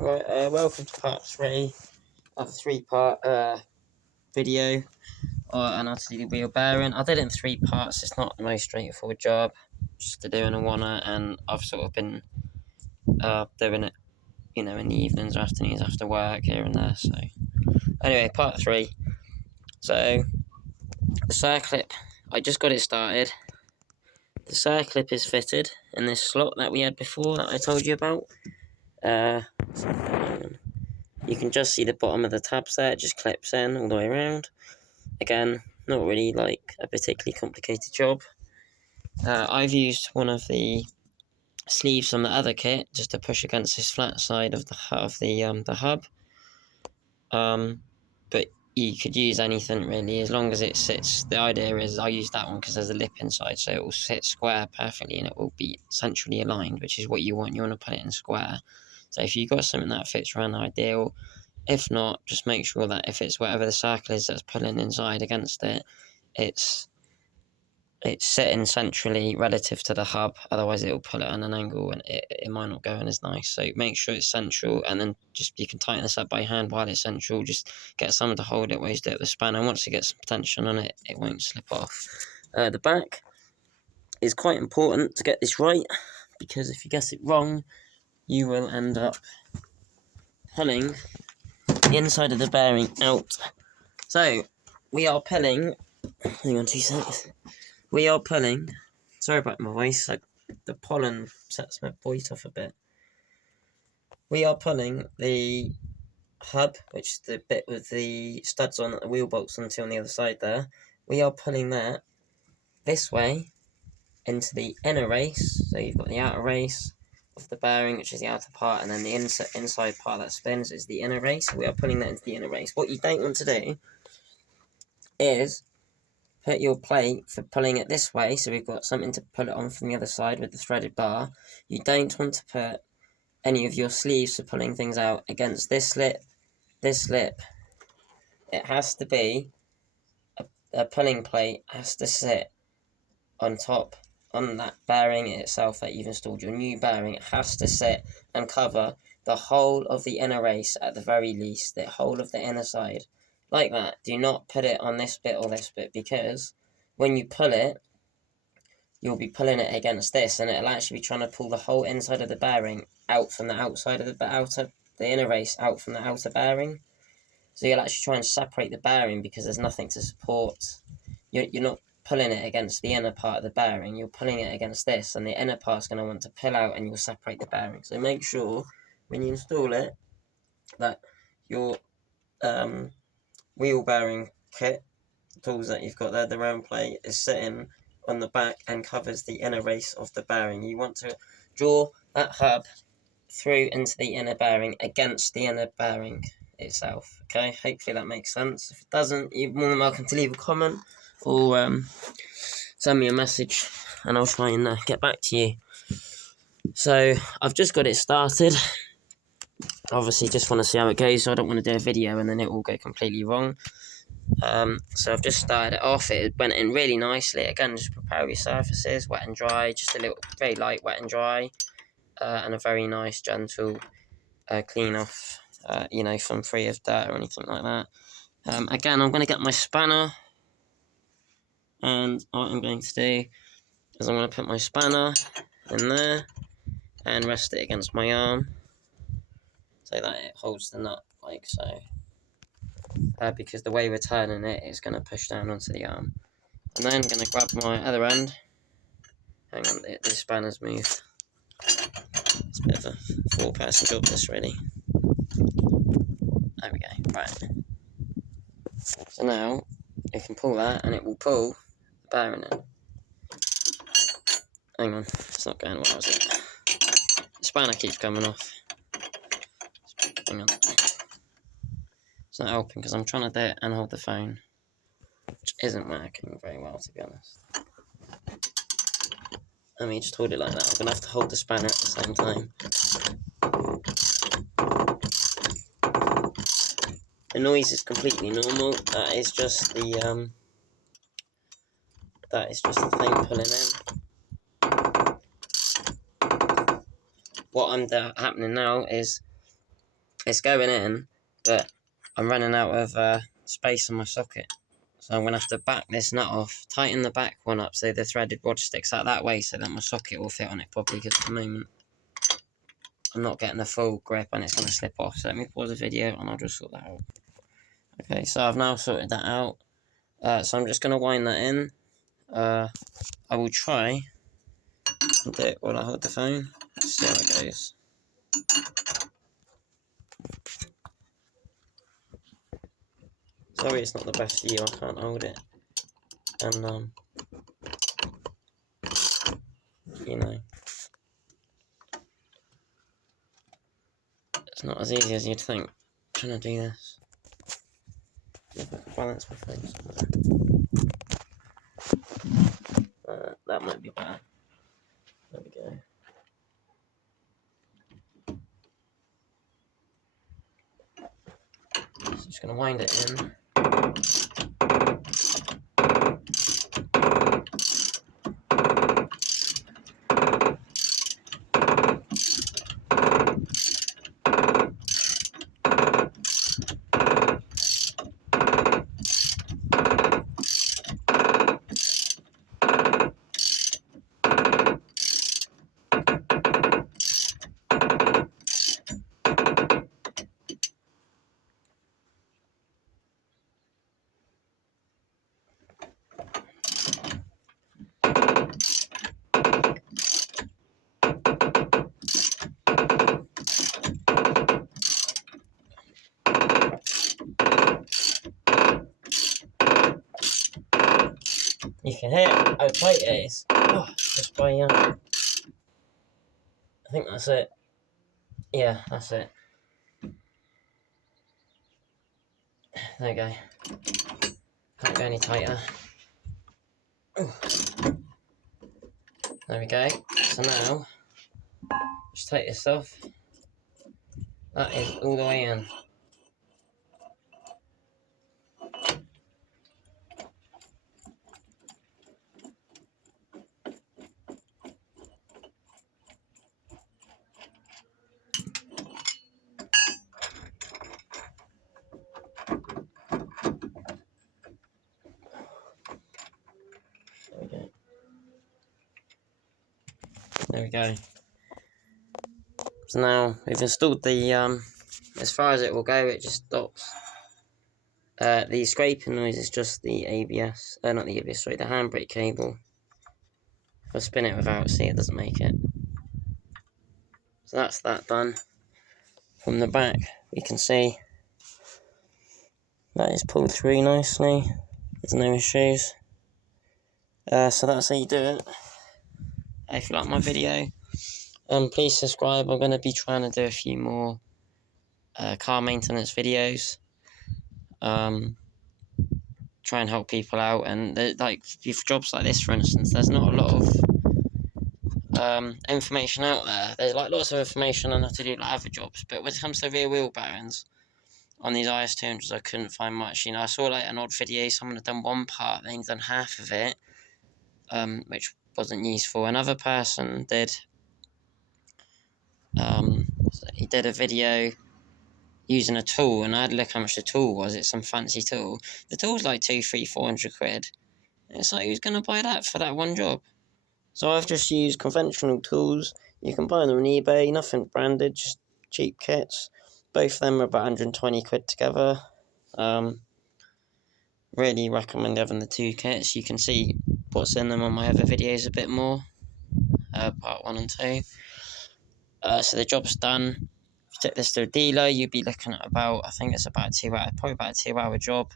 Right, welcome to part 3 of a 3-part video on how to do the wheel bearing. I did it in 3 parts. It's not the most straightforward job just to do in a one-er, and I've sort of been doing it, in the evenings or afternoons after work here and there. So anyway, part 3. So the circlip, I just got it started. The circlip is fitted in this slot that we had before that I told you about. You can just see the bottom of the tabs there, it just clips in all the way around. Again, not really like a particularly complicated job. I've used one of the sleeves from the other kit just to push against this flat side of the hub. But you could use anything really, as long as it sits. The idea is I use that one because there's a lip inside, so it will sit square perfectly and it will be centrally aligned, which is what you want. You want to put it in square. So if you've got something that fits around, ideal. If not, just make sure that if it's whatever the circle is that's pulling inside against it, it's sitting centrally relative to the hub. Otherwise it will pull it on an angle and it might not go in as nice. So make sure it's central, and then you can tighten this up by hand while it's central. Just get someone to hold it while you do it with the spanner, and once you get some tension on it, it won't slip off. The back is quite important to get this right, because if you get it wrong, you will end up pulling the inside of the bearing out. So we are pulling, hang on 2 seconds. We are pulling, sorry about my voice, the pollen sets my voice off a bit. We are pulling the hub, which is the bit with the studs on that the wheel bolts onto on the other side there. We are pulling that this way into the inner race. So you've got the outer race of the bearing, which is the outer part, and then the inside part that spins is the inner race. We are pulling that into the inner race. What you don't want to do is put your plate for pulling it this way, so we've got something to pull it on from the other side with the threaded bar. You don't want to put any of your sleeves for pulling things out against this lip, this lip. It has to be, a pulling plate has to sit on top, on that bearing itself that you've installed, your new bearing. It has to sit and cover the whole of the inner race at the very least, the whole of the inner side. Like that. Do not put it on this bit or this bit, because when you pull it, you'll be pulling it against this, and it'll actually be trying to pull the whole inside of the bearing out from the outside of the inner race out from the outer bearing. So you'll actually try and separate the bearing because there's nothing to support. You're not pulling it against the inner part of the bearing, you're pulling it against this, and the inner part's going to want to pull out and you'll separate the bearing. So make sure when you install it that your wheel bearing kit, tools that you've got there, the round plate, is sitting on the back and covers the inner race of the bearing. You want to draw that hub through into the inner bearing against the inner bearing itself. Okay, hopefully that makes sense. If it doesn't, you're more than welcome to leave a comment or send me a message and I'll try and get back to you. So I've just got it started. Obviously just want to see how it goes, so I don't want to do a video and then it will go completely wrong. So I've just started it off. It went in really nicely. Again, just prepare your surfaces, wet and dry, just a little, very light wet and dry, and a very nice gentle clean off, from free of dirt or anything like that. Again, I'm going to get my spanner, and what I'm going to do is I'm going to put my spanner in there and rest it against my arm so that it holds the nut like so. Because the way we're turning it, it's going to push down onto the arm. And then I'm going to grab my other end. Hang on, the spanner's moved. It's a bit of a 4-person job, this, really. There we go, right. So now, you can pull that, and it will pull the bearing in. Hang on, it's not going well, is it? The spanner keeps coming off. Hang on. It's not helping, because I'm trying to do it and hold the phone, which isn't working very well, to be honest. Let me just hold it like that. I'm going to have to hold the spanner at the same time. The noise is completely normal. That is just the thing pulling in. What happening now is it's going in, but I'm running out of space on my socket. So I'm going to have to back this nut off, tighten the back one up so the threaded rod sticks out that way so that my socket will fit on it properly, because at the moment I'm not getting a full grip and it's going to slip off. So let me pause the video and I'll just sort that out. Okay, so I've now sorted that out. So I'm just going to wind that in. I will try and do it while I hold the phone. Let's see how it goes. Sorry it's not the best view, I can't hold it. And, you know, it's not as easy as you'd think trying to do this. If I can balance my phone somewhere. That might be better. There we go. So just going to wind it in. You can hear how tight it is. Oh, just by, I think that's it. Yeah, that's it. There you go. Can't go any tighter. Ooh. There we go. So now, just take this off. That is all the way in. There we go. So now we've installed the, as far as it will go, it just stops. The scraping noise is just the ABS, not the ABS, sorry, the handbrake cable. If I spin it without, see, it doesn't make it. So that's that done. From the back, we can see that is pulled through nicely. There's no issues. So that's how you do it. If you like my video, please subscribe. I'm going to be trying to do a few more car maintenance videos. Try and help people out, and like for jobs like this, for instance, there's not a lot of information out there. There's like lots of information on how to do like other jobs, but when it comes to rear wheel bearings on these is200s, I couldn't find much. You know, I saw like an odd video, someone had done one part, then done half of it, which wasn't useful. Another person did, he did a video using a tool, and I had to look how much the tool was. It's some fancy tool. The tool's like 200-400 quid. It's like, who's going to buy that for that one job? So I've just used conventional tools. You can buy them on eBay, nothing branded, just cheap kits. Both of them are about 120 quid together. Really recommend having the two kits. You can see what's in them on my other videos a bit more, part 1 and 2. So the job's done. If you take this to a dealer, you'd be looking at about, I think it's about 2 hours, probably about a 2-hour job.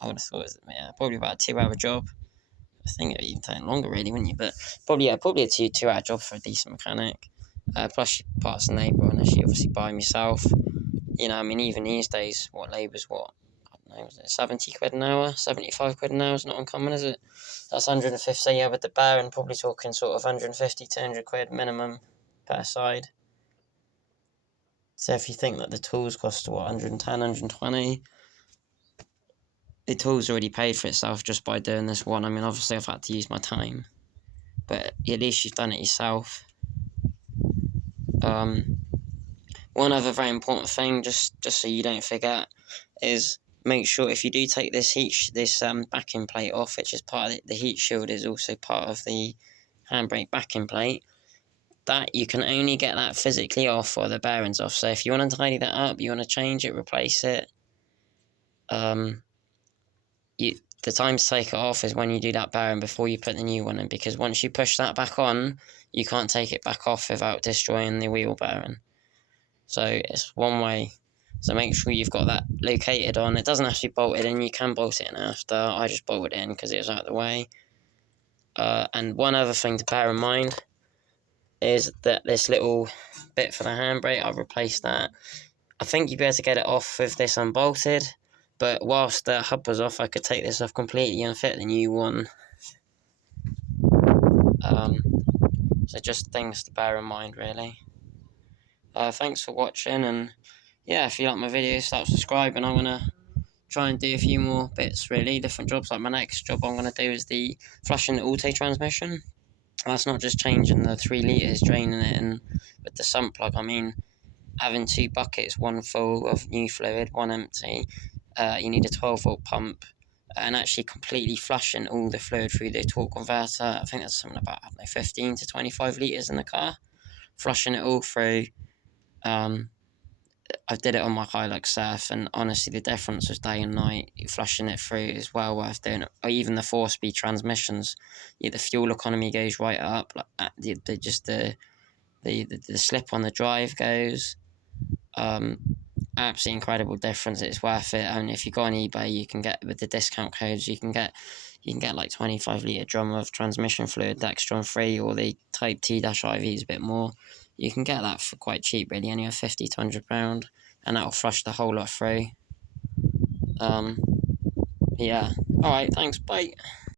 I would have thought, probably about a 2-hour job. I think it would even take longer, really, wouldn't you? But probably a 2-hour job for a decent mechanic. Plus your parts and labour, unless you obviously buy them yourself. You know, I mean, even these days, labour's what? I don't know, was it 70 quid an hour? 75 quid an hour is not uncommon, is it? That's 150, so yeah, with the bearing, probably talking sort of 150, 200 quid minimum per side. So if you think that the tools cost, 110, 120, the tool's already paid for itself just by doing this one. I mean, obviously I've had to use my time, but at least you've done it yourself. But One other very important thing, just so you don't forget, is make sure if you do take this backing plate off, which is part of the heat shield, is also part of the handbrake backing plate, that you can only get that physically off or the bearings off. So if you want to tidy that up, you want to change it, replace it, the time to take it off is when you do that bearing before you put the new one in, because once you push that back on, you can't take it back off without destroying the wheel bearing. So it's one way. So make sure you've got that located on. It doesn't have to be bolted in. You can bolt it in after. I just bolted it in because it was out of the way. And one other thing to bear in mind is that this little bit for the handbrake, I've replaced that. I think you'd be able to get it off with this unbolted, but whilst the hub was off, I could take this off completely and fit the new one. So just things to bear in mind, really. Thanks for watching, and yeah, if you like my videos, start subscribing. I'm going to try and do a few more bits, really, different jobs. Like my next job I'm going to do is the flushing the auto transmission. That's not just changing the 3 litres, draining it in with the sump plug. I mean, having 2 buckets, one full of new fluid, one empty. You need a 12-volt pump, and actually completely flushing all the fluid through the torque converter. I think that's something about, I don't know, 15 to 25 litres in the car. Flushing it all through. I did it on my Hilux Surf, and honestly, the difference was day and night. Flushing it through is well worth doing it. Or even the 4-speed transmissions, the fuel economy goes right up. Like the slip on the drive goes. Absolutely incredible difference. It's worth it. And if you go on eBay, you can get, with the discount codes, you can get like 25-litre drum of transmission fluid, Dextron free, or the Type T-IV is a bit more. You can get that for quite cheap, really, anywhere £50 to £100, and that'll flush the whole lot through. Yeah. All right. Thanks. Bye.